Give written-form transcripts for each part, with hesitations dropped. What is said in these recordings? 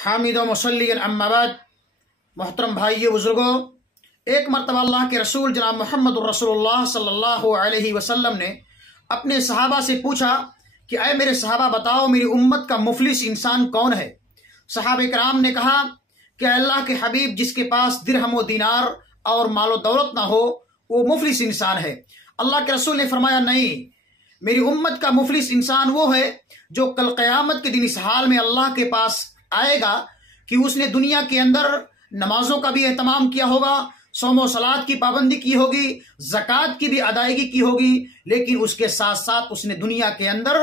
हामिद व मुसल्लियन अम्मा बाद। मोहतरम भाइयों बुजुर्गों, एक मरतबा अल्लाह के रसूल जनाब मोहम्मद रसूलुल्लाह सल्लल्लाहु अलैहि वसल्लम ने अपने सहाबा से पूछा कि अय मेरे सहाबा बताओ, मेरी उम्मत का मुफलिस इंसान कौन है। सहाबा कराम ने कहा कि अल्लाह के हबीब, जिसके पास दिरहम व दीनार और मालो दौलत ना हो वो मुफलिस इंसान है। अल्लाह के रसूल ने फरमाया, नहीं, मेरी उम्मत का मुफलिस इंसान वो है जो कल क़यामत के दिन इस हाल में अल्लाह के पास आएगा कि उसने दुनिया के अंदर नमाजों का भी एहतमाम किया होगा, सौम सलात की पाबंदी की होगी, ज़कात की भी अदायगी की होगी, लेकिन उसके साथ साथ उसने दुनिया के अंदर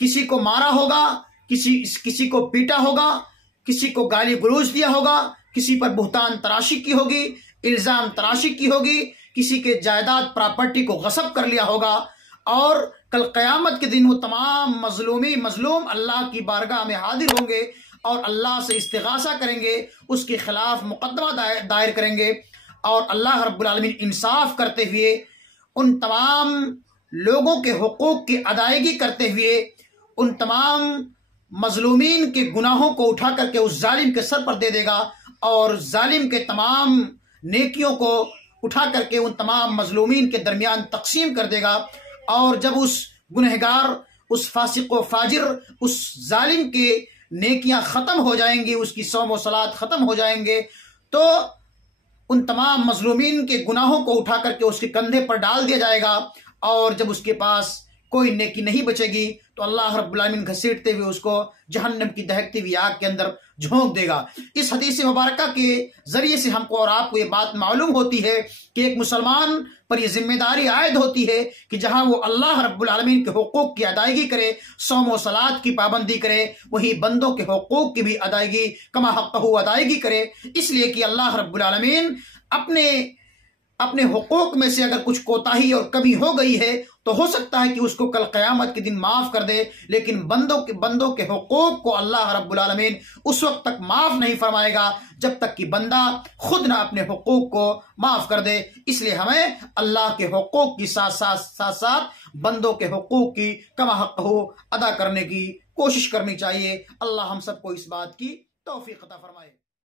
किसी को मारा होगा, किसी को पीटा होगा, किसी को गाली गलौज दिया होगा, किसी पर बुहतान तराशी की होगी, इल्जाम तराशी की होगी, किसी के जायदाद प्रॉपर्टी को गसब कर लिया होगा। और कल क़यामत के दिन वो तमाम मजलूम अल्लाह की बारगाह में हाजिर होंगे और अल्लाह से इस्तिगासा करेंगे, उसके खिलाफ मुकदमा दायर करेंगे और अल्लाह रब्बुल आलमीन इंसाफ करते हुए उन तमाम लोगों के हुकूक की अदायगी करते हुए उन तमाम मजलूमीन के गुनाहों को उठा करके उस जालिम के सर पर दे देगा और जालिम के तमाम नेकियों को उठा करके उन तमाम मजलूमीन के दरमियान तकसीम कर देगा। और जब उस गुनहगार, उस फासिक व फाजिर, उस जालिम के नेकियां खत्म हो जाएंगी, उसकी सौम व सलात खत्म हो जाएंगे, तो उन तमाम मजलूमीन के गुनाहों को उठा करके उसके कंधे पर डाल दिया जाएगा। और जब उसके पास कोई नेकी नहीं बचेगी तो अल्लाह रब्बुल आलमीन घसीटते हुए उसको जहन्नम की दहकती हुई आग के अंदर झोंक देगा। इस हदीस मुबारका के जरिए से हमको और आपको ये बात मालूम होती है कि एक मुसलमान पर यह जिम्मेदारी आयद होती है कि जहां वो अल्लाह रब्बुल आलमीन के हुकूक की अदायगी करे, सौम व सलात की पाबंदी करे, वही बंदों के हुकूक की भी अदायगी कमा हक़्क़हू अदायगी करे। इसलिए कि अल्लाह रब्बुल आलमीन अपने हुकूक में से अगर कुछ कोताही और कमी हो गई है तो हो सकता है कि उसको कल क़यामत के दिन माफ कर दे, लेकिन बंदों के हुकूक को अल्लाह रब्बुल आलमीन उस वक्त तक माफ नहीं फरमाएगा जब तक कि बंदा खुद ना अपने हुकूक को माफ कर दे। इसलिए हमें अल्लाह के हुकूक की साथ बंदों के हुकूक की कमा हक़्क़हू अदा करने की कोशिश करनी चाहिए। अल्लाह हम सबको इस बात की तौफीक अता फरमाए।